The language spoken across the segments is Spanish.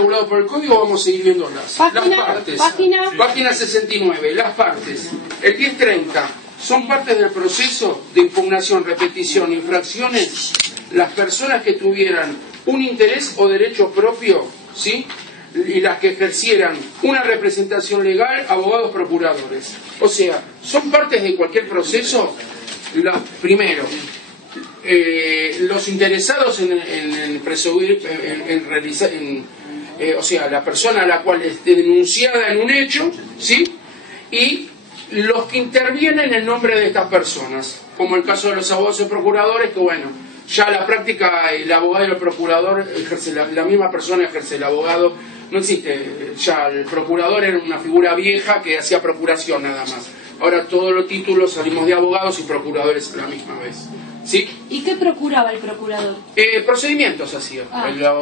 regulado por el código, vamos a seguir viéndolas. Página, las partes. página 69, las partes. El 1030 son partes del proceso de impugnación, repetición, infracciones, las personas que tuvieran un interés o derecho propio, ¿sí? Y las que ejercieran una representación legal, abogados, procuradores. O sea, son partes de cualquier proceso. Primero, los interesados en realizar, o sea, la persona a la cual esté denunciada en un hecho, ¿sí? Y los que intervienen en nombre de estas personas, como el caso de los abogados y procuradores, que bueno, ya en la práctica el abogado y el procurador ejerce la misma persona ejerce el abogado, no existe, ya el procurador era una figura vieja que hacía procuración nada más. Ahora todos los títulos salimos de abogados y procuradores a la misma vez. ¿Sí? ¿Y qué procuraba el procurador? Procedimientos hacía,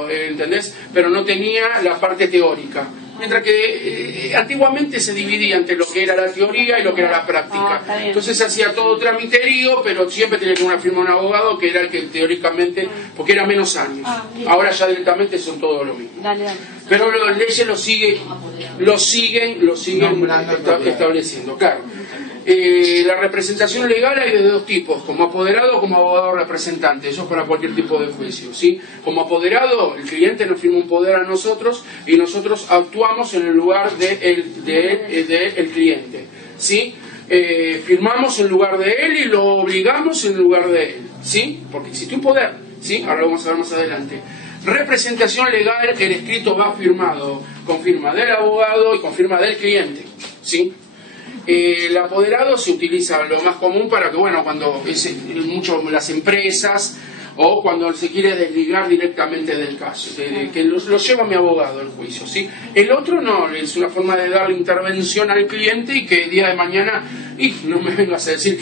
¿entendés? Pero no tenía la parte teórica. Mientras que antiguamente se dividía entre lo que era la teoría y lo que era la práctica. Entonces hacía todo tramiterío, pero siempre tenía que una firma un abogado que era el que teóricamente, porque era menos años. Ahora ya directamente son todo lo mismo. Dale. Pero las leyes lo siguen estableciendo, claro. La representación legal hay de dos tipos, como apoderado o como abogado representante, eso es para cualquier tipo de juicio, ¿sí? Como apoderado, el cliente nos firma un poder a nosotros y nosotros actuamos en el lugar del cliente, ¿sí? Firmamos en lugar de él y lo obligamos en lugar de él, ¿sí? Porque existe un poder, ¿sí? Ahora lo vamos a ver más adelante. Representación legal, el escrito va firmado con firma del abogado y con firma del cliente, ¿sí? El apoderado se utiliza lo más común para que, bueno, cuando es mucho las empresas o cuando se quiere desligar directamente del caso, que lo lleva mi abogado el juicio, ¿sí? El otro no, es una forma de darle intervención al cliente y que el día de mañana, no me vengas a decir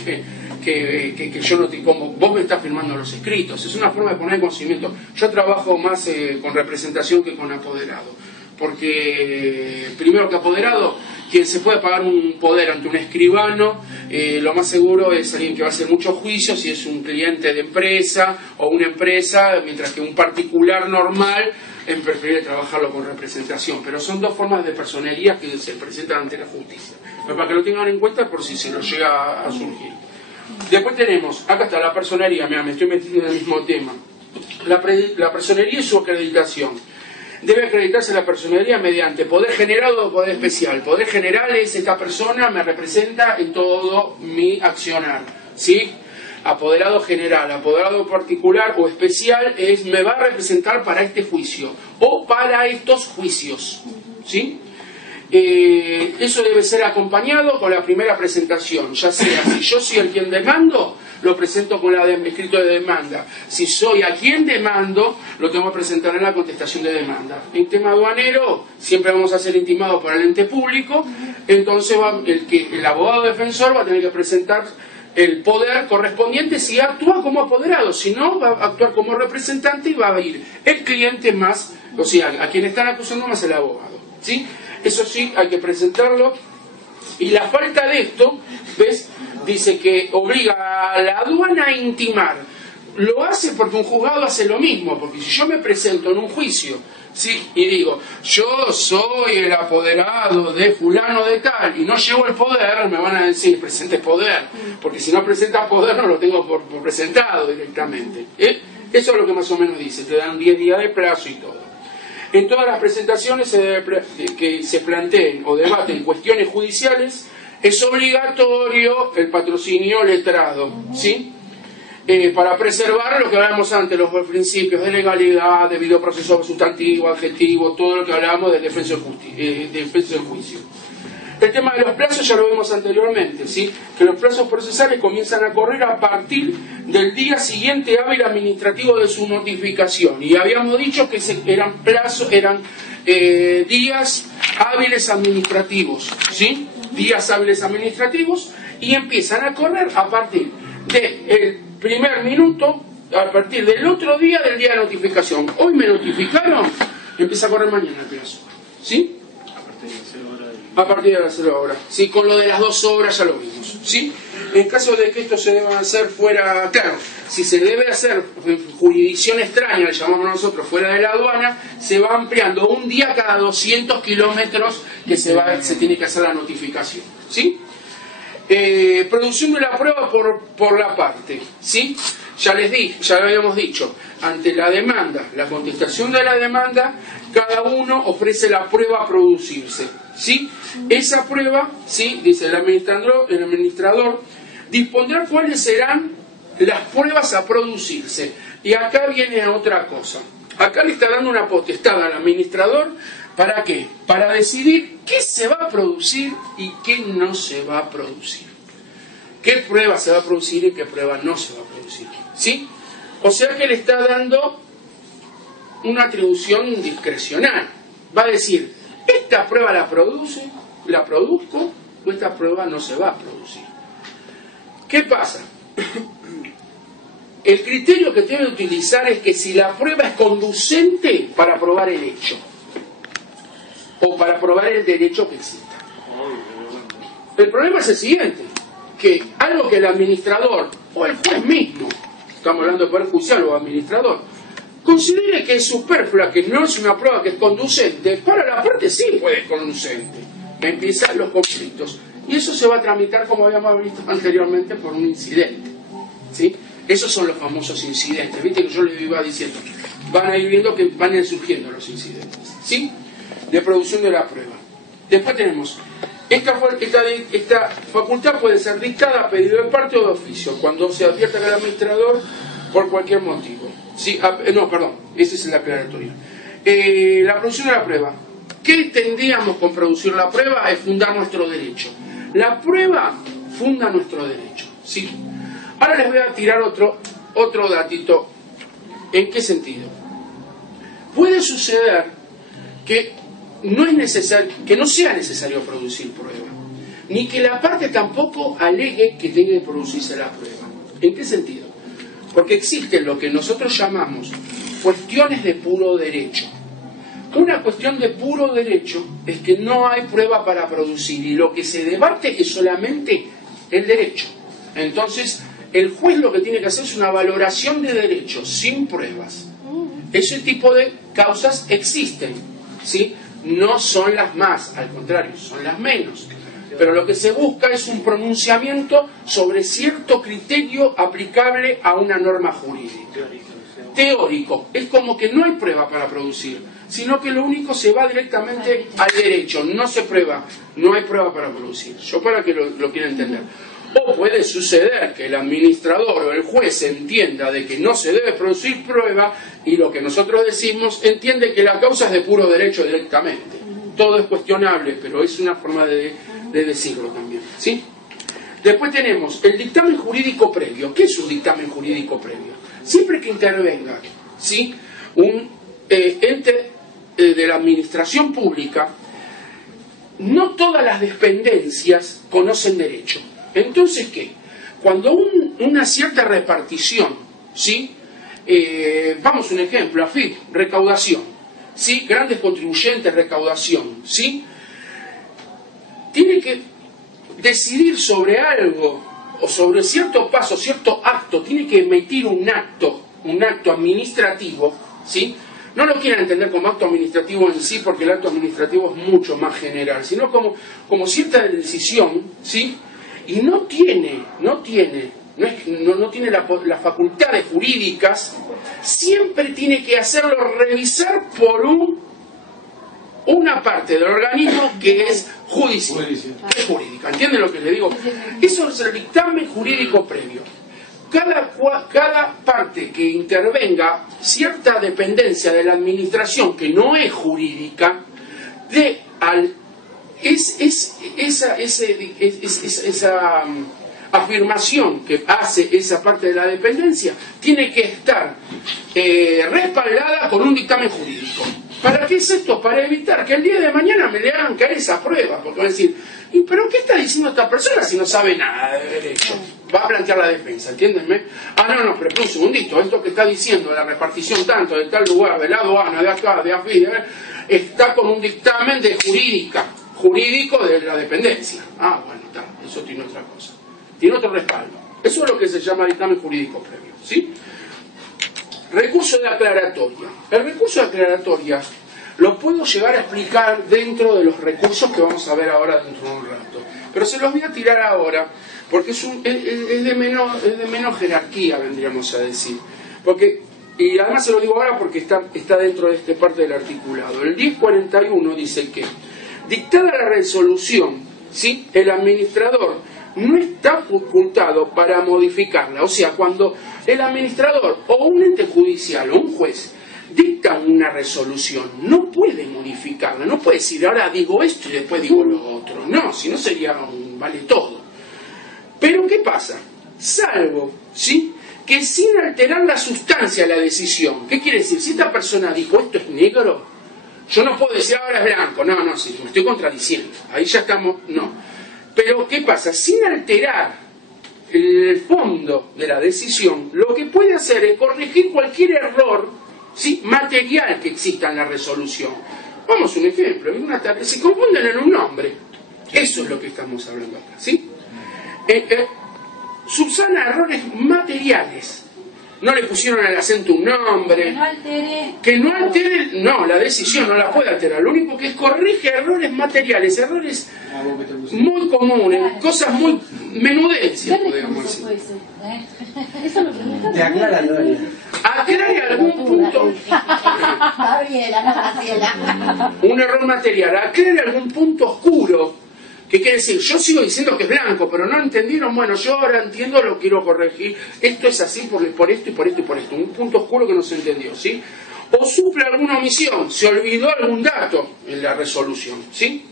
que yo no te, como vos me estás firmando los escritos, es una forma de poner conocimiento. Yo trabajo más con representación que con apoderado, porque primero que apoderado, quien se puede pagar un poder ante un escribano, lo más seguro es alguien que va a hacer muchos juicios, si es un cliente de empresa o una empresa, mientras que un particular normal prefiere trabajarlo con representación. Pero son dos formas de personería que se presentan ante la justicia. Pero para que lo tengan en cuenta por si se nos llega a surgir. Después tenemos, acá está la personería, mira, me estoy metiendo en el mismo tema. La personería y su acreditación. Debe acreditarse la personería mediante poder general o poder especial. Poder general es esta persona me representa en todo mi accionar, ¿sí? Apoderado general, apoderado particular o especial es me va a representar para este juicio o para estos juicios, ¿sí? Eso debe ser acompañado con la primera presentación, ya sea si yo soy el quien demando, lo presento con el escrito de demanda. Si soy a quien demando, lo tengo que presentar en la contestación de demanda. En tema aduanero, siempre vamos a ser intimados por el ente público, entonces el abogado defensor va a tener que presentar el poder correspondiente si actúa como apoderado, si no va a actuar como representante y va a ir el cliente más, o sea, a quien están acusando más el abogado, ¿sí? Eso sí, hay que presentarlo. Y la falta de esto, ¿ves? Dice que obliga a la aduana a intimar. Lo hace porque un juzgado hace lo mismo, porque si yo me presento en un juicio, ¿sí? Y digo, yo soy el apoderado de fulano de tal, y no llevo el poder, me van a decir, presente poder, porque si no presenta poder no lo tengo por presentado directamente. Eso es lo que más o menos dice, te dan 10 días de plazo y todo. En todas las presentaciones que se planteen o debaten cuestiones judiciales, es obligatorio el patrocinio letrado, ¿sí? Para preservar lo que hablábamos antes, los principios de legalidad, debido proceso sustantivo, adjetivo, todo lo que hablábamos del defensa del juicio. El tema de los plazos ya lo vimos anteriormente, ¿sí? Que los plazos procesales comienzan a correr a partir del día siguiente hábil administrativo de su notificación. Y habíamos dicho que eran días hábiles administrativos, ¿sí? Días hábiles administrativos, y empiezan a correr a partir del primer minuto, a partir del otro día del día de notificación. Hoy me notificaron, empieza a correr mañana el plazo, ¿sí? A partir de las 0 horas. Sí, con lo de las 2 horas ya lo vimos, ¿sí? En caso de que esto se deba hacer fuera, claro, si se debe hacer en jurisdicción extraña, le llamamos nosotros, fuera de la aduana, se va ampliando un día cada 200 kilómetros que se tiene que hacer la notificación, ¿sí? Producción de la prueba por la parte, ¿sí? Ya lo habíamos dicho, ante la demanda, la contestación de la demanda, cada uno ofrece la prueba a producirse, ¿sí? Esa prueba, ¿sí? Dice el administrador dispondrá cuáles serán las pruebas a producirse. Y acá viene otra cosa. Acá le está dando una potestad al administrador, ¿para qué? Para decidir qué se va a producir y qué no se va a producir. ¿Qué prueba se va a producir y qué prueba no se va a producir? ¿Sí? O sea que le está dando una atribución discrecional. Va a decir, esta prueba la produzco, o esta prueba no se va a producir. ¿Qué pasa? El criterio que debe utilizar es que si la prueba es conducente para probar el hecho, o para probar el derecho que exista. El problema es el siguiente, que algo que el administrador, o el juez mismo, estamos hablando de poder judicial o administrador, considere que es superflua, que no es una prueba que es conducente, para la parte sí puede ser conducente. Empiezan los conflictos. Y eso se va a tramitar, como habíamos visto anteriormente, por un incidente, ¿sí? Esos son los famosos incidentes. Viste que yo les iba diciendo, van a ir viendo que van a ir surgiendo los incidentes, ¿sí? De producción de la prueba. Después tenemos, esta facultad puede ser dictada a pedido de parte o de oficio, cuando se advierta al administrador por cualquier motivo. ¿Sí? No, perdón, esa es la aclaratoria. La producción de la prueba. ¿Qué tendríamos con producir la prueba? Es fundar nuestro derecho. La prueba funda nuestro derecho, ¿sí? Ahora les voy a tirar otro datito. ¿En qué sentido? Puede suceder que no sea necesario producir prueba, ni que la parte tampoco alegue que tenga que producirse la prueba. ¿En qué sentido? Porque existen lo que nosotros llamamos cuestiones de puro derecho. Una cuestión de puro derecho es que no hay prueba para producir y lo que se debate es solamente el derecho. Entonces, el juez lo que tiene que hacer es una valoración de derechos sin pruebas. Ese tipo de causas existen, ¿sí? No son las más, al contrario, son las menos. Pero lo que se busca es un pronunciamiento sobre cierto criterio aplicable a una norma jurídica. Teórico. Es como que no hay prueba para producir, sino que lo único se va directamente al derecho. No se prueba, no hay prueba para producir. Yo para que lo quiera entender. O puede suceder que el administrador o el juez entienda de que no se debe producir prueba y lo que nosotros decimos entiende que la causa es de puro derecho directamente. Todo es cuestionable, pero es una forma de decirlo también, ¿sí? Después tenemos el dictamen jurídico previo. ¿Qué es un dictamen jurídico previo? Siempre que intervenga, ¿sí?, un ente de la administración pública, no todas las dependencias conocen derecho. Entonces, ¿qué? Cuando una cierta repartición, ¿sí? Vamos a un ejemplo, AFIP, recaudación, ¿sí? Grandes contribuyentes, recaudación, ¿sí? Tiene que decidir sobre algo, o sobre cierto paso, cierto acto, tiene que emitir un acto administrativo, ¿sí? No lo quieran entender como acto administrativo en sí, porque el acto administrativo es mucho más general, sino como cierta decisión, ¿sí? Y no tiene las facultades jurídicas, siempre tiene que hacerlo revisar por una parte del organismo que es judicial, que es jurídica. ¿Entienden lo que le digo? Eso es el dictamen jurídico previo. Cada parte que intervenga cierta dependencia de la administración que no es jurídica, esa afirmación que hace esa parte de la dependencia tiene que estar respaldada con un dictamen jurídico. ¿Para qué es esto? Para evitar que el día de mañana me le hagan caer esa prueba, porque van a decir, ¿pero qué está diciendo esta persona si no sabe nada de derecho? Va a plantear la defensa, ¿entiéndenme? No, pero un segundito, esto que está diciendo la repartición tanto de tal lugar, de la aduana, de acá, de AFI, está con un dictamen de jurídico de la dependencia. Bueno, está, eso tiene otra cosa. tiene otro respaldo. Eso es lo que se llama dictamen jurídico previo, ¿sí? Recurso de aclaratoria. El recurso de aclaratoria lo puedo llegar a explicar dentro de los recursos que vamos a ver ahora dentro de un rato. Pero se los voy a tirar ahora porque es de menos jerarquía, vendríamos a decir. Y además se lo digo ahora porque está dentro de esta parte del articulado. El 1041 dice que, dictada la resolución, ¿sí?, el administrador no está facultado para modificarla. O sea, cuando el administrador o un ente judicial o un juez dicta una resolución, no puede modificarla, no puede decir ahora digo esto y después digo lo otro. No, si no sería un vale todo. Pero ¿qué pasa? Salvo, ¿sí?, que sin alterar la sustancia de la decisión. ¿Qué quiere decir? Si esta persona dijo esto es negro, yo no puedo decir ahora es blanco. No, sí, me estoy contradiciendo. Ahí ya estamos, no. Pero ¿qué pasa? Sin alterar el fondo de la decisión, lo que puede hacer es corregir cualquier error, ¿sí?, material que exista en la resolución. Vamos a un ejemplo. Se confunden en un nombre. Eso es lo que estamos hablando acá, ¿sí? Subsana errores materiales. No le pusieron al acento un nombre. Que no altere. No, la decisión no la puede alterar. Lo único que es corrige errores materiales, errores muy comunes, cosas muy menudencias, podríamos decir. Eso lo preguntan. Te aclara, Gloria. Aclare algún punto. Un error material. Aclare algún punto oscuro. ¿Qué quiere decir? Yo sigo diciendo que es blanco, pero no entendieron. Bueno, yo ahora entiendo, lo quiero corregir. Esto es así por esto y por esto y por esto. Un punto oscuro que no se entendió, ¿sí? O suple alguna omisión. Se olvidó algún dato en la resolución, ¿sí?,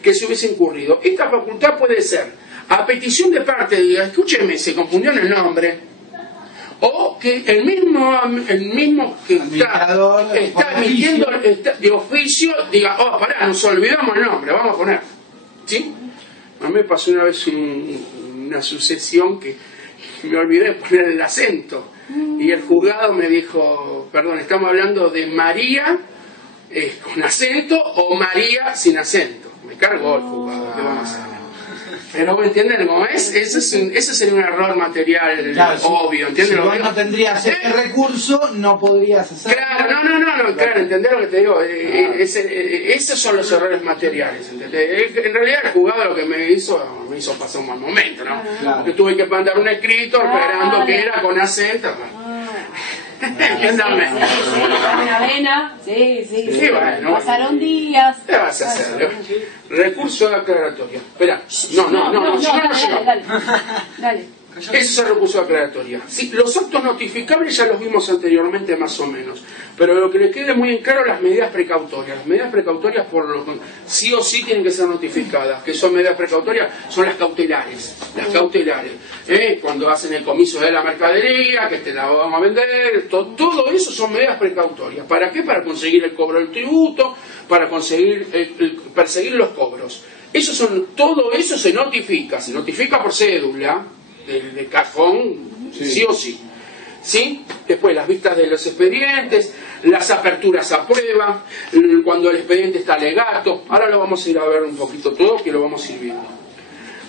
que se hubiese incurrido. Esta facultad puede ser a petición de parte, diga, escúcheme, se confundió en el nombre. O que el mismo que está emitiendo de oficio diga, oh, pará, nos olvidamos el nombre, vamos a poner. ¿Sí? A mí me pasó una vez una sucesión que me olvidé de poner el acento y el juzgado me dijo, perdón, estamos hablando de María con acento o María sin acento. Me cargó el juzgado, ¿qué vamos a hacer? Pero ¿me entienden cómo es? Ese sería un error material, claro, obvio, ¿entienden? Si vos no tendrías este recurso, no podrías hacer. Claro, no, claro, ¿entendés lo que te digo? Esos son los errores materiales, ¿entendés? En realidad el juzgado lo que me hizo pasar un mal momento, ¿no? Claro. Porque tuve que mandar un escrito esperando que era con acento. ¿Entiendanme? Sí, bueno, pasaron días. ¿Qué vas a hacer? Recurso de aclaratoria. Espera, no, dale. Ese es el recurso de aclaratoria. Sí, los actos notificables ya los vimos anteriormente más o menos, pero lo que le quede muy en claro, las medidas precautorias. Las medidas precautorias sí o sí tienen que ser notificadas. ¿Qué son medidas precautorias? Son las cautelares. Las cautelares. Cuando hacen el comiso de la mercadería, que te la vamos a vender, todo eso son medidas precautorias. ¿Para qué? Para conseguir el cobro del tributo, para conseguir perseguir los cobros. Todo eso se notifica por cédula, de cajón, sí o sí. ¿Sí? Después las vistas de los expedientes, las aperturas a prueba, cuando el expediente está alegato. Ahora lo vamos a ir a ver un poquito todo, que lo vamos a ir viendo.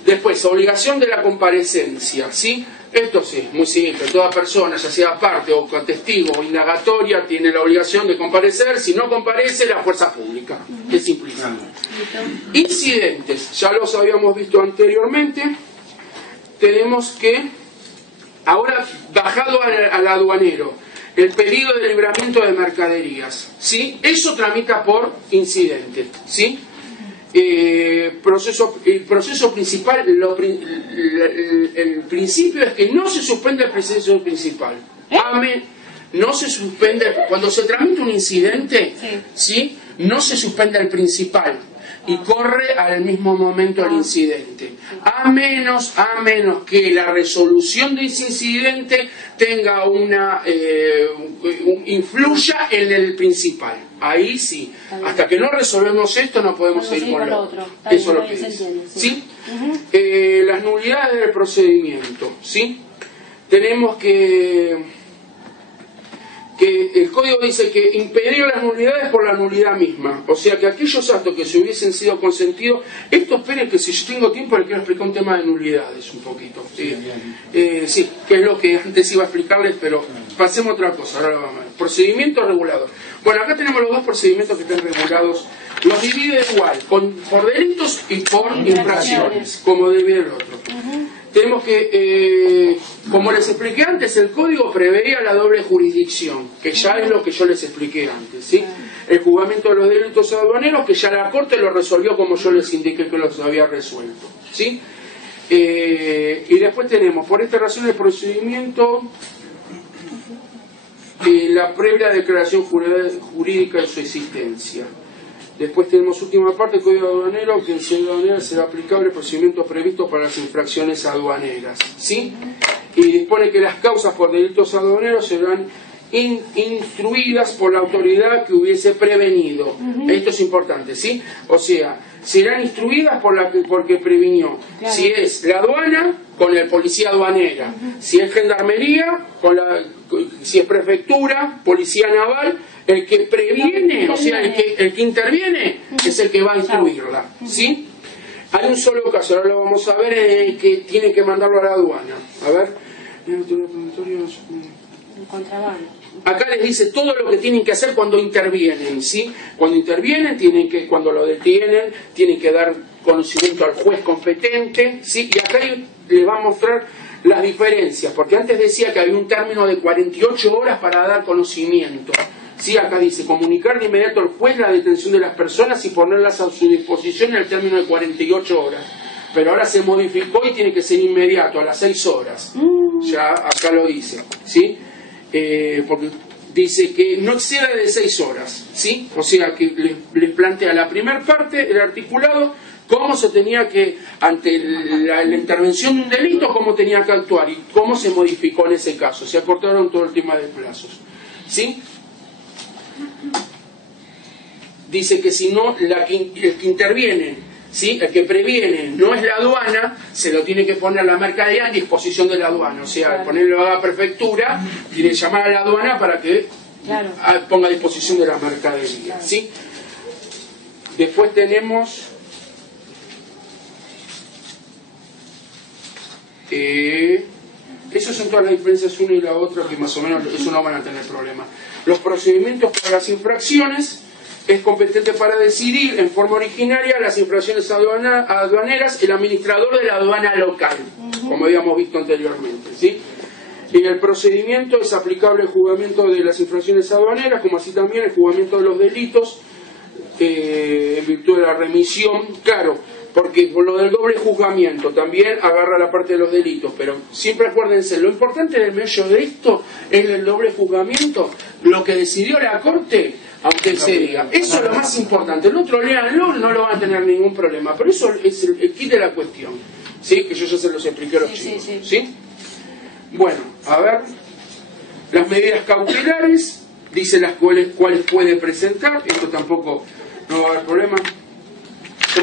Después, obligación de la comparecencia, ¿sí? Esto sí, muy simple. Toda persona, ya sea parte o testigo o indagatoria, tiene la obligación de comparecer. Si no comparece, la fuerza pública. Es simplísimo. Incidentes, ya los habíamos visto anteriormente. Tenemos que, ahora bajado al aduanero, el pedido de libramiento de mercaderías, ¿sí? Eso tramita por incidente, ¿sí? El proceso principal, el principio es que no se suspende el proceso principal. No se suspende, cuando se tramita un incidente, ¿sí? No se suspende el principal y corre al mismo momento el incidente, a menos que la resolución de ese incidente tenga influya en el principal. Ahí sí, hasta que no resolvemos esto no podemos seguir con lo otro. Eso es lo que dice. ¿Sí? Las nulidades del procedimiento, ¿sí? Tenemos que que el código dice que impedir las nulidades por la nulidad misma, o sea que aquellos actos que se hubiesen sido consentidos, esto esperen que si yo tengo tiempo le quiero explicar un tema de nulidades un poquito, sí, que es lo que antes iba a explicarles, pero pasemos a otra cosa, ahora lo vamos a ver. Procedimiento regulador. Bueno, acá tenemos los dos procedimientos que están regulados, los divide igual, por delitos y por infracciones, como divide el otro. Tenemos que, como les expliqué antes, el código preveía la doble jurisdicción, que ya es lo que yo les expliqué antes, ¿sí? El juzgamiento de los delitos aduaneros, que ya la Corte lo resolvió como yo les indiqué que los había resuelto, ¿sí? Y después tenemos, por esta razón, el procedimiento, la previa declaración jurídica de su existencia. Después tenemos última parte, el Código Aduanero, que en sede aduanera será aplicable el procedimiento previsto para las infracciones aduaneras, ¿sí? Y dispone que las causas por delitos aduaneros serán instruidas por la autoridad que hubiese prevenido. Esto es importante, ¿sí? O sea, serán instruidas porque previnió. Claro. Si es la aduana, con el policía aduanera. Si es gendarmería, si es prefectura, policía naval. El que previene, o sea, el que interviene, es el que va a instruirla, ¿sí? Hay un solo caso, ahora lo vamos a ver, en el que tiene que mandarlo a la aduana. A ver. Acá les dice todo lo que tienen que hacer cuando intervienen, ¿sí? Cuando intervienen, cuando lo detienen, tienen que dar conocimiento al juez competente, ¿sí? Y acá les va a mostrar las diferencias, porque antes decía que había un término de 48 horas para dar conocimiento. Sí, acá dice, comunicar de inmediato al juez la detención de las personas y ponerlas a su disposición en el término de 48 horas. Pero ahora se modificó y tiene que ser inmediato, a las 6 horas. Ya acá lo dice, ¿sí? Porque dice que no exceda de 6 horas, ¿sí? O sea que les plantea la primera parte, el articulado, cómo se tenía que, ante la intervención de un delito, cómo tenía que actuar y cómo se modificó en ese caso. Se acortaron todo el tema de plazos, ¿sí? Dice que si no, el que interviene, ¿sí? El que previene no es la aduana, se lo tiene que poner la mercadería a disposición de la aduana. O sea, al ponerlo a la prefectura, tiene que llamar a la aduana para que ponga a disposición de la mercadería, ¿sí? Después tenemos esas son todas las diferencias una y la otra, que más o menos eso no van a tener problema. Los procedimientos para las infracciones es competente para decidir en forma originaria las infracciones aduaneras el administrador de la aduana local, como habíamos visto anteriormente, ¿sí? Y el procedimiento es aplicable al juzgamiento de las infracciones aduaneras, como así también el juzgamiento de los delitos en virtud de la remisión, claro, porque por lo del doble juzgamiento también agarra la parte de los delitos, pero siempre acuérdense, lo importante del medio de esto es el doble juzgamiento, lo que decidió la Corte, aunque se diga, eso es lo más importante. El otro, léanlo, no lo van a tener ningún problema, pero eso es el kit de la cuestión, ¿sí? Que yo ya se los expliqué a los chicos, ¿sí? Bueno, a ver, las medidas cautelares, dice las cuales puede presentar, esto tampoco no va a haber problema.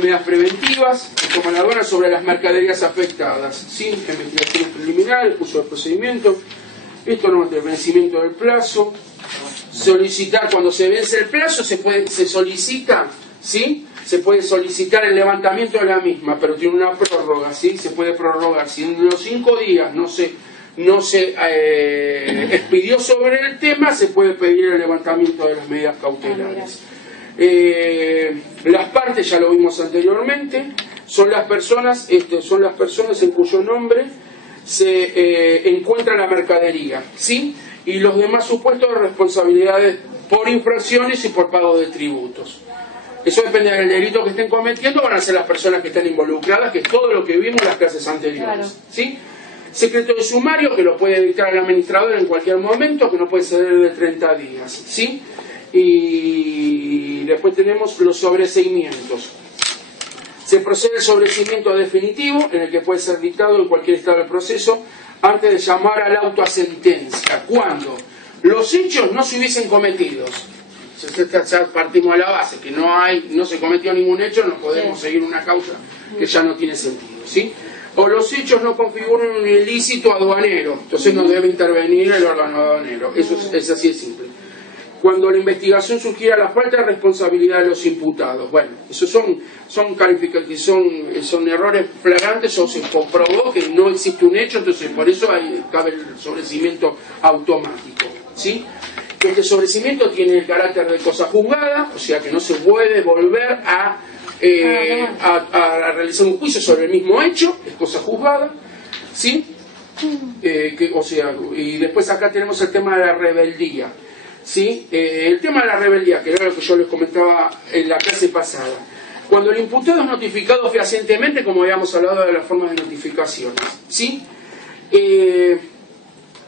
Medidas preventivas, como la aduana sobre las mercaderías afectadas, sin investigaciones preliminares, curso de procedimiento, esto no es el vencimiento del plazo, solicitar cuando se vence el plazo, se solicita, ¿sí? Se puede solicitar el levantamiento de la misma, pero tiene una prórroga, ¿sí? Se puede prorrogar, si en los 5 días no se expidió sobre el tema, se puede pedir el levantamiento de las medidas cautelares. Las partes, ya lo vimos anteriormente, son las personas en cuyo nombre se encuentra la mercadería, ¿sí? Y los demás supuestos de responsabilidades por infracciones y por pago de tributos. Eso depende del delito que estén cometiendo, van a ser las personas que están involucradas, que es todo lo que vimos en las clases anteriores, ¿sí? Secreto de sumario, que lo puede dictar el administrador en cualquier momento, que no puede ceder de 30 días, ¿sí? Y después tenemos los sobreseimientos. Se procede al sobreseimiento definitivo, en el que puede ser dictado en cualquier estado del proceso, antes de llamar al auto a sentencia, cuando los hechos no se hubiesen cometido. Ya partimos de la base, que no se cometió ningún hecho, no podemos seguir una causa que ya no tiene sentido, ¿sí? o los hechos no configuran un ilícito aduanero, entonces no debe intervenir el órgano aduanero. Eso es así de simple. Cuando la investigación sugiera la falta de responsabilidad de los imputados. Bueno, esos son calificaciones, son errores flagrantes, o se comprobó que no existe un hecho, entonces por eso cabe el sobrecimiento automático, ¿sí? Este sobrecimiento tiene el carácter de cosa juzgada, o sea que no se puede volver a realizar un juicio sobre el mismo hecho, es cosa juzgada, ¿sí? Y después acá tenemos el tema de la rebeldía, ¿sí? El tema de la rebeldía, que era lo que yo les comentaba en la clase pasada. Cuando el imputado es notificado fehacientemente, como habíamos hablado de las formas de notificaciones, ¿sí?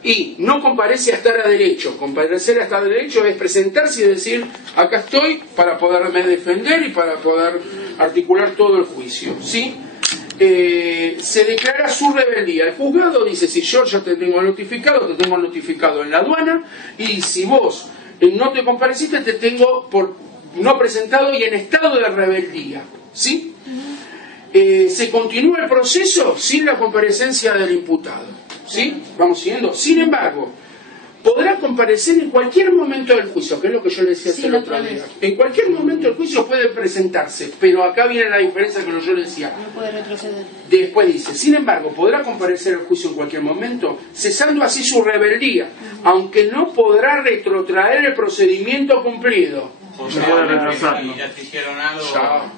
Y no comparece a estar a derecho. Comparecer a estar a derecho es presentarse y decir, acá estoy para poderme defender y para poder articular todo el juicio, ¿sí? Se declara su rebeldía. El juzgado dice, si yo ya te tengo notificado en la aduana, y si vos no te compareciste, te tengo por no presentado y en estado de rebeldía, ¿sí? Se continúa el proceso sin la comparecencia del imputado, ¿sí? Vamos siguiendo. Sin embargo, podrá comparecer en cualquier momento del juicio, que es lo que yo le decía el otro día. En cualquier momento del juicio puede presentarse, pero acá viene la diferencia que yo le decía. No puede retroceder. Después dice, sin embargo, podrá comparecer al juicio en cualquier momento, cesando así su rebeldía, aunque no podrá retrotraer el procedimiento cumplido. O sea, ya te hicieron algo.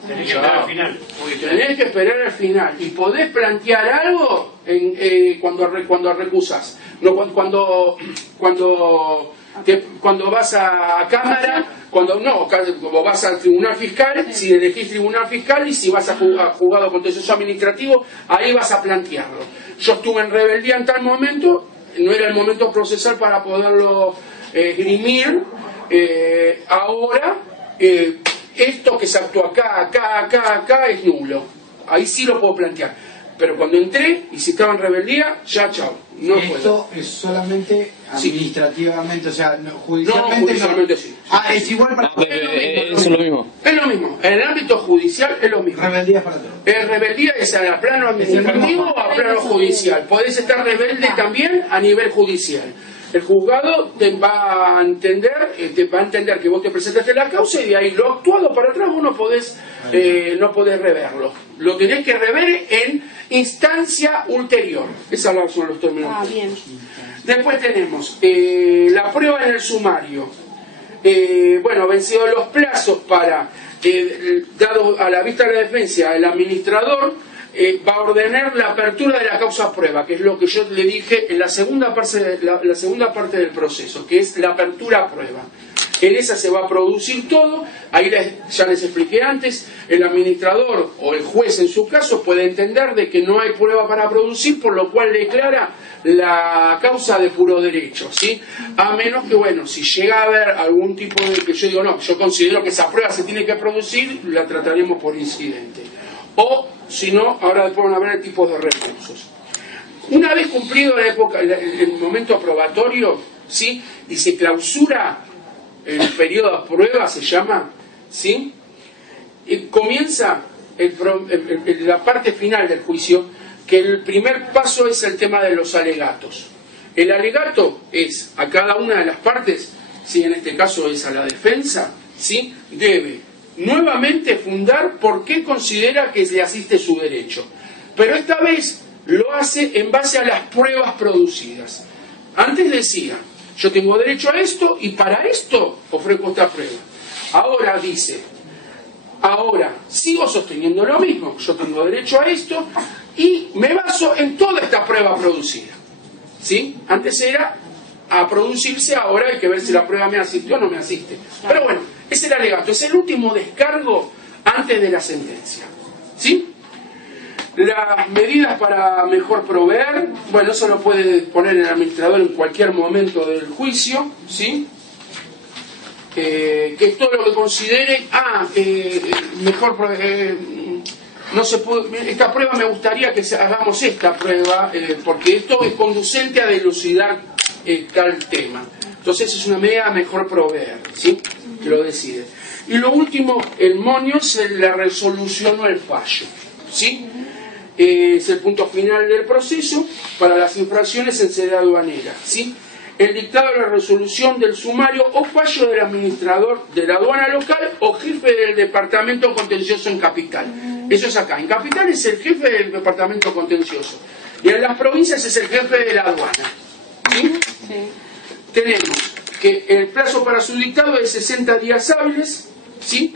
Tenés que esperar al final. Tenés que esperar al final. Y podés plantear algo cuando recusas. No, cuando vas a cámara, cuando vas al tribunal fiscal, si elegís tribunal fiscal, y si vas a juzgado contencioso administrativo, ahí vas a plantearlo. Yo estuve en rebeldía en tal momento, no era el momento procesal para poderlo esgrimir. Ahora esto que se actuó acá es nulo. Ahí sí lo puedo plantear. Pero cuando entré y si estaba en rebeldía, ya chao. No esto puedo. es solamente administrativamente, o sea, judicialmente. No, judicialmente sí. Ah, es igual para todos. Es lo mismo. Es lo mismo. En el ámbito judicial es lo mismo. Rebeldía para todos. Rebeldía es a plano administrativo o a plano judicial. Podés estar rebelde también a nivel judicial. El juzgado te va a entender que vos te presentaste la causa y de ahí lo actuado para atrás vos no podés reverlo. Lo tenés que rever en instancia ulterior. Esos son los términos. Bien. Después tenemos la prueba en el sumario. Vencidos los plazos para, dado a la vista de la defensa, el administrador va a ordenar la apertura de la causa prueba, que es lo que yo le dije en la segunda parte del proceso, que es la apertura a prueba. En esa se va a producir todo. Ahí ya les expliqué antes, el administrador o el juez en su caso puede entender de que no hay prueba para producir, por lo cual declara la causa de puro derecho, ¿sí? A menos que, si llega a haber algún tipo de que yo digo, no, yo considero que esa prueba se tiene que producir, la trataremos por incidente. O, si no, ahora después van a haber tipos de recursos. Una vez cumplido el momento aprobatorio, ¿sí? Y se clausura el periodo de prueba, se llama, ¿sí? Y comienza la parte final del juicio, que el primer paso es el tema de los alegatos. El alegato es a cada una de las partes, ¿sí? En este caso es a la defensa, ¿sí? Debe nuevamente fundar por qué considera que le asiste su derecho. Pero esta vez lo hace en base a las pruebas producidas. Antes decía, yo tengo derecho a esto y para esto ofrezco esta prueba. Ahora dice, sigo sosteniendo lo mismo, yo tengo derecho a esto y me baso en toda esta prueba producida. ¿Sí? Antes era a producirse, ahora hay que ver si la prueba me asiste o no me asiste. Pero bueno, es el alegato, es el último descargo antes de la sentencia. ¿Sí? Las medidas para mejor proveer, eso lo puede poner el administrador en cualquier momento del juicio, ¿sí? Que es todo lo que considere, mejor proveer, no se puede, esta prueba me gustaría que hagamos esta prueba, porque esto es conducente a dilucidar tal tema. Entonces es una medida a mejor proveer, ¿sí? Que lo decide. Y lo último, el monio, es la resolución o el fallo, ¿sí? es el punto final del proceso para las infracciones en sede aduanera, ¿sí? El dictado de la resolución del sumario o fallo del administrador de la aduana local o jefe del departamento contencioso en capital. Eso es acá. En capital es el jefe del departamento contencioso. Y en las provincias es el jefe de la aduana. ¿Sí? Sí. Tenemos que el plazo para su dictado es 60 días hábiles, ¿sí?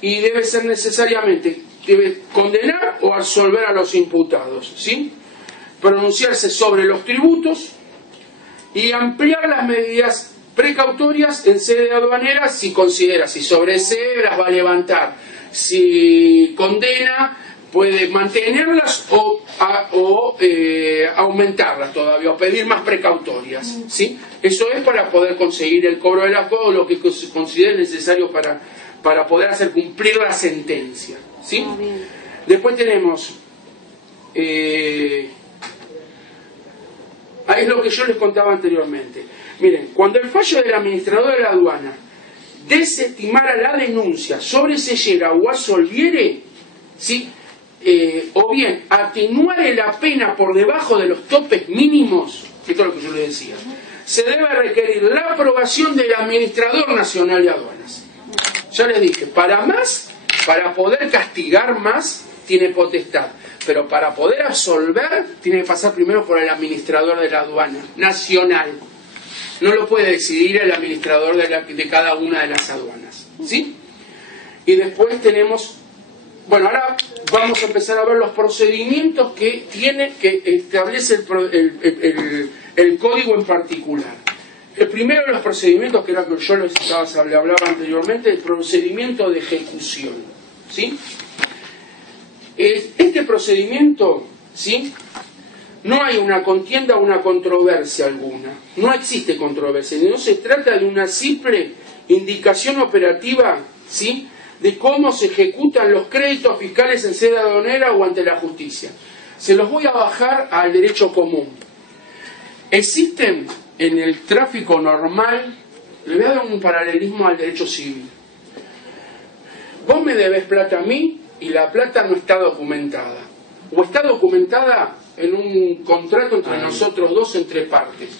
Y debe ser necesariamente, debe condenar o absolver a los imputados, ¿sí? Pronunciarse sobre los tributos y ampliar las medidas precautorias en sede aduanera si considera, si sobresee las va a levantar, si condena puede mantenerlas o aumentarlas todavía, o pedir más precautorias, ¿sí? Eso es para poder conseguir el cobro de las cosas, o lo que se considere necesario para poder hacer cumplir la sentencia, ¿sí? Después tenemos ahí es lo que yo les contaba anteriormente. Miren, cuando el fallo del administrador de la aduana desestimara la denuncia, sobreseyera o absolviere, ¿sí? O bien atenuare la pena por debajo de los topes mínimos, esto es lo que yo les decía, se debe requerir la aprobación del Administrador Nacional de Aduanas. Ya les dije, para poder castigar más, tiene potestad. Pero para poder absolver, tiene que pasar primero por el administrador de la aduana nacional. No lo puede decidir el administrador de cada una de las aduanas, ¿sí? Y después tenemos, bueno, ahora vamos a empezar a ver los procedimientos que establece el código en particular. El primero de los procedimientos, que era que yo les hablaba anteriormente, el procedimiento de ejecución, ¿sí? Este procedimiento, ¿sí? No hay una contienda o una controversia alguna. No existe controversia. No se trata de una simple indicación operativa, ¿sí? De cómo se ejecutan los créditos fiscales en sede aduanera o ante la justicia. Se los voy a bajar al derecho común. Existen en el tráfico normal, le voy a dar un paralelismo al derecho civil. Vos me debes plata a mí y la plata no está documentada. O está documentada en un contrato entre nosotros dos, entre partes.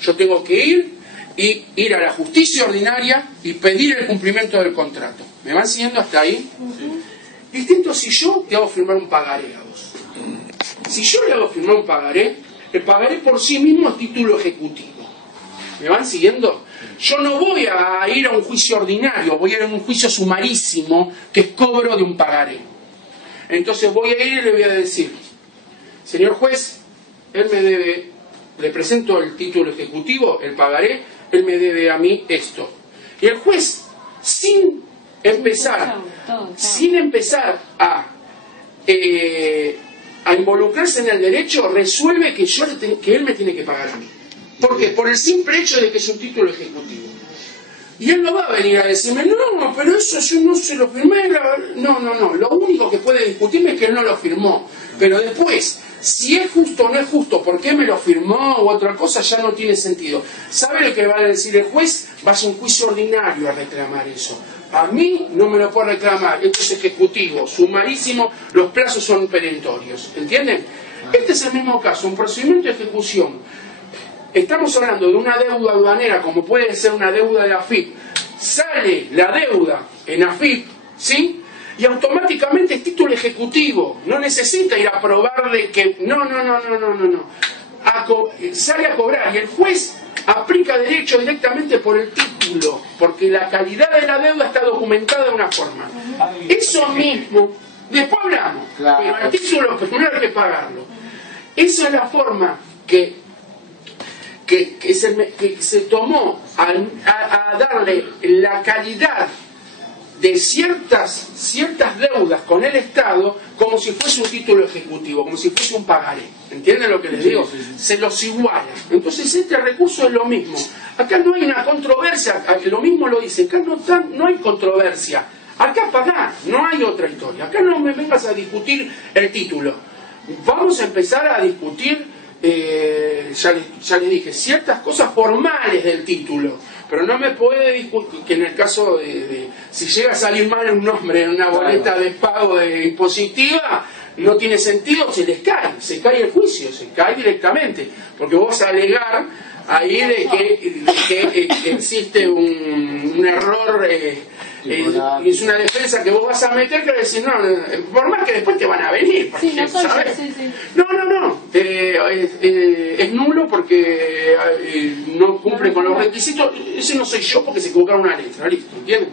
Yo tengo que ir a la justicia ordinaria y pedir el cumplimiento del contrato. ¿Me van siguiendo hasta ahí? Sí. Distinto si yo te hago firmar un pagaré a vos. Si yo le hago firmar un pagaré, el pagaré por sí mismo es título ejecutivo. ¿Me van siguiendo? Yo no voy a ir a un juicio ordinario, voy a ir a un juicio sumarísimo, que es cobro de un pagaré. Entonces voy a ir y le voy a decir, señor juez, él me debe, le presento el título ejecutivo, el pagaré, él me debe a mí esto. Y el juez, sin empezar a involucrarse en el derecho, resuelve que él me tiene que pagar a mí. ¿Por qué? Por el simple hecho de que es un título ejecutivo. Y él no va a venir a decirme, no, pero eso yo no se lo firmé. No. Lo único que puede discutirme es que él no lo firmó. Pero después, si es justo o no es justo, por qué me lo firmó u otra cosa, ya no tiene sentido. ¿Sabe lo que va a decir el juez? Vaya a un juicio ordinario a reclamar eso. A mí no me lo puede reclamar. Esto es ejecutivo, sumarísimo, los plazos son perentorios. ¿Entienden? Este es el mismo caso, un procedimiento de ejecución. Estamos hablando de una deuda aduanera, como puede ser una deuda de AFIP. Sale la deuda en AFIP, ¿sí? Y automáticamente es título ejecutivo. No necesita ir a probar de que... No. Sale a cobrar y el juez aplica derecho directamente por el título, porque la calidad de la deuda está documentada de una forma. Eso mismo, después hablamos, pero el título primero hay que pagarlo. Esa es la forma que se tomó a darle la calidad de ciertas deudas con el Estado como si fuese un título ejecutivo, como si fuese un pagaré. ¿Entienden lo que les digo? Se los iguala. Entonces este recurso es lo mismo. Acá no hay una controversia, lo mismo lo dice, acá no hay controversia. Acá pagá, no hay otra historia. Acá no me vengas a discutir el título. Vamos a empezar a discutir... ya les dije, ciertas cosas formales del título, pero no me puede discutir que en el caso de si llega a salir mal un nombre en una boleta de pago de impositiva, no tiene sentido, se cae el juicio, se cae directamente, porque vos vas a alegar ahí de que existe un error, es una defensa que vos vas a meter, que decir, no, por más que después te van a venir, porque, sí, no, ¿sabes? Sí. No, es nulo porque no cumple con los requisitos. Ese no soy yo porque se equivocaron una letra, listo, ¿entiendes?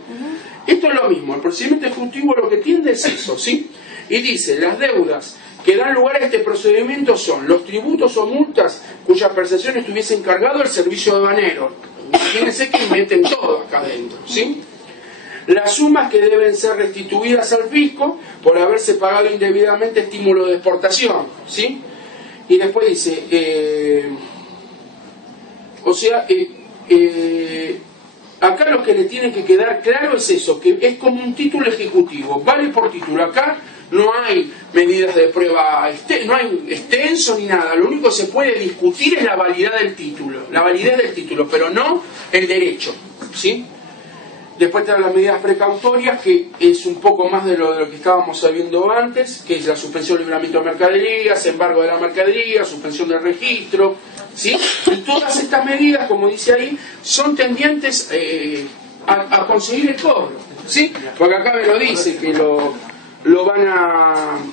Esto es lo mismo, el procedimiento ejecutivo lo que tiende es eso, ¿sí? Y dice, las deudas que dan lugar a este procedimiento son los tributos o multas cuya percepción estuviese encargado el servicio aduanero. Imagínense que meten todo acá adentro, ¿sí? Las sumas que deben ser restituidas al fisco por haberse pagado indebidamente estímulo de exportación, ¿sí? Y después dice, acá lo que le tiene que quedar claro es eso, que es como un título ejecutivo, vale por título. Acá no hay medidas de prueba, no hay extenso ni nada, lo único que se puede discutir es la validez del título, pero no el derecho, ¿sí? Después están las medidas precautorias, que es un poco más de lo que estábamos sabiendo antes, que es la suspensión del libramiento de mercaderías, embargo de la mercadería, suspensión del registro, ¿sí? Y todas estas medidas, como dice ahí, son tendientes a conseguir el cobro, ¿sí? Porque acá me lo dice, que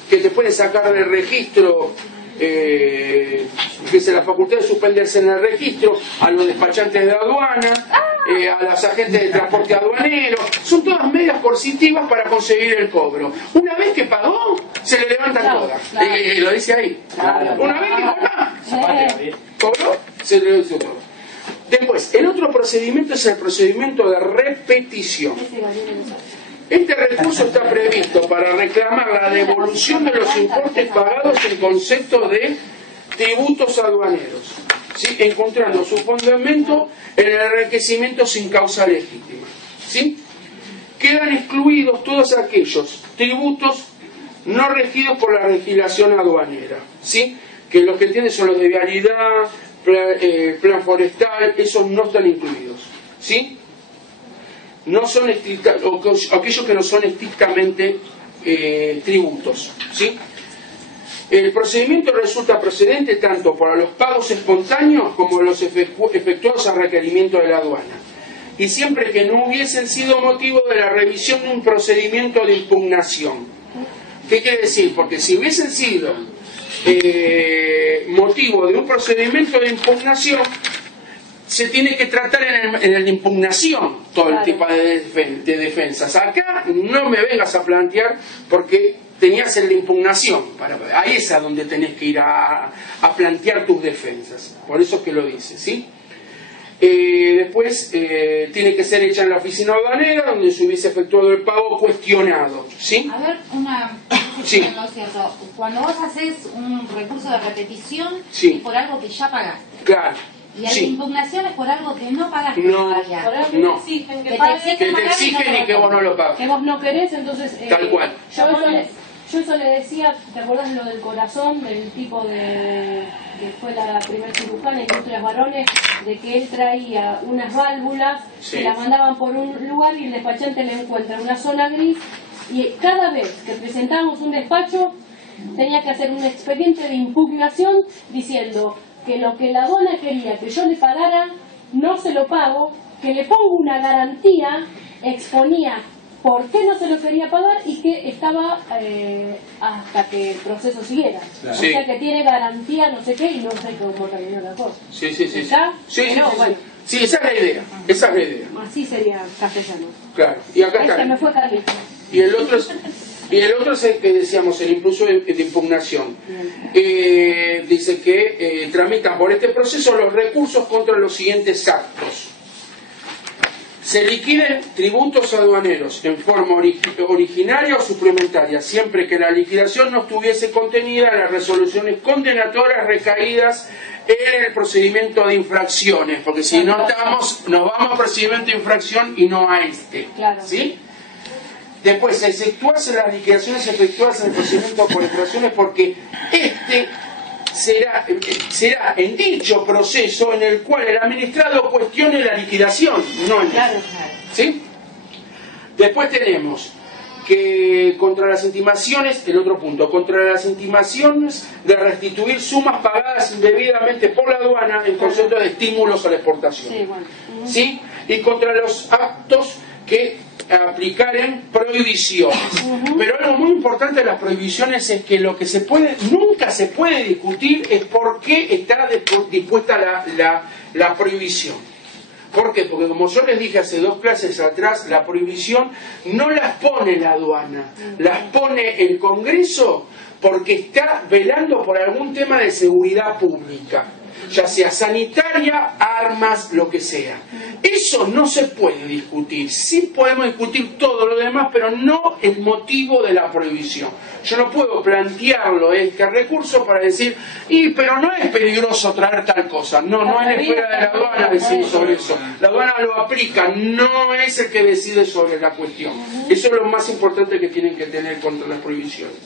que te pueden sacar del registro, que es la facultad de suspenderse en el registro, a los despachantes de aduana, a los agentes de transporte aduanero. Son todas medidas coercitivas para conseguir el cobro. Una vez que pagó, se le levantan todas. Lo dice ahí. Una vez que cobró, se le levantan todas. Después, el otro procedimiento es el procedimiento de repetición. Este recurso está previsto para reclamar la devolución de los importes pagados en concepto de tributos aduaneros, ¿sí? Encontrando su fundamento en el enriquecimiento sin causa legítima, ¿sí? Quedan excluidos todos aquellos tributos no regidos por la legislación aduanera, ¿sí? Que los que tienen son los de vialidad, plan forestal, esos no están incluidos, ¿sí? No son aquellos que no son estrictamente tributos, ¿sí? El procedimiento resulta procedente tanto para los pagos espontáneos como los efectuados a requerimiento de la aduana, y siempre que no hubiesen sido motivo de la revisión de un procedimiento de impugnación. ¿Qué quiere decir? Porque si hubiesen sido motivo de un procedimiento de impugnación, se tiene que tratar en el de impugnación todo el tipo de defensas. Acá no me vengas a plantear porque tenías el de impugnación. Ahí es a donde tenés que ir a plantear tus defensas. Por eso es que lo dice, ¿sí? Después tiene que ser hecha en la oficina aduanera donde se hubiese efectuado el pago cuestionado, ¿sí? A ver, Sí. no es cierto. Cuando vos haces un recurso de repetición, Sí. es por algo que ya pagaste. Claro. Y la Sí. impugnación es por algo que no pagaste No. todavía. Por algo No. que exigen Que que te pagues, Que te pagar y exigen no y que vos no lo pagas. que vos no querés, entonces... Tal cual. Yo eso le decía, ¿te acordás de lo del corazón, del tipo que fue la primer cirujana, Industrias Varones, de que él traía unas válvulas, Sí. que la mandaban por un lugar y el despachante le encuentra una zona gris, y cada vez que presentábamos un despacho tenía que hacer un expediente de impugnación diciendo que lo que la aduana quería que yo le pagara, no se lo pago, que le pongo una garantía, exponía por qué no se lo quería pagar y que estaba hasta que el proceso siguiera. Claro. O sea que tiene garantía, no sé qué, y no sé cómo terminó la cosa. Sí, sí, sí. ¿Está? Sí, sí, Pero, sí, bueno, sí, esa es la idea. Esa es la idea. así sería castellano. Claro. Y acá Este me está. fue Carlitos. Y el otro es el que decíamos, el impulso de impugnación. Dice que tramitan por este proceso los recursos contra los siguientes actos. Se liquiden tributos aduaneros en forma originaria o suplementaria, siempre que la liquidación no estuviese contenida en las resoluciones condenatorias recaídas en el procedimiento de infracciones, porque si no estamos, nos vamos a procedimiento de infracción y no a este. Claro. ¿Sí? Después, efectuarse las liquidaciones efectuadas en el procedimiento por infracciones, porque este será en dicho proceso en el cual el administrado cuestione la liquidación, no en Claro, ¿sí? Después tenemos que contra las intimaciones, el otro punto, contra las intimaciones de restituir sumas pagadas indebidamente por la aduana en concepto de estímulos a la exportación. Sí, bueno. ¿Sí? Y contra los actos que aplicaren prohibiciones. Pero algo muy importante de las prohibiciones es que lo que nunca se puede discutir es por qué está dispuesta la prohibición. ¿Por qué? Porque como yo les dije hace 2 clases atrás, la prohibición no las pone la aduana, las pone el Congreso porque está velando por algún tema de seguridad pública, ya sea sanitaria, armas, lo que sea. Eso no se puede discutir. Sí podemos discutir todo lo demás, pero no el motivo de la prohibición. Yo no puedo plantearlo este recurso para decir, pero no es peligroso traer tal cosa. No es la esfera de la aduana decir sobre eso. La aduana lo aplica, no es el que decide sobre la cuestión. Eso es lo más importante que tienen que tener contra las prohibiciones.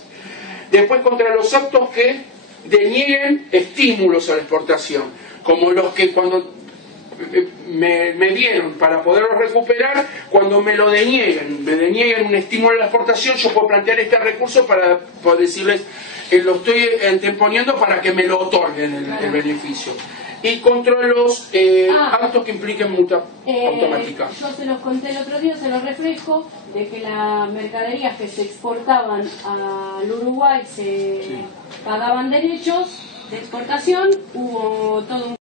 Después, contra los actos que denieguen estímulos a la exportación, como los que cuando me dieron para poderlo recuperar, cuando me denieguen un estímulo a la exportación, yo puedo plantear este recurso para decirles lo estoy anteponiendo para que me lo otorguen el beneficio. Y contra los actos que impliquen multa automática. Yo se los conté el otro día, se los refresco, de que las mercaderías que se exportaban al Uruguay se pagaban derechos de exportación, hubo todo un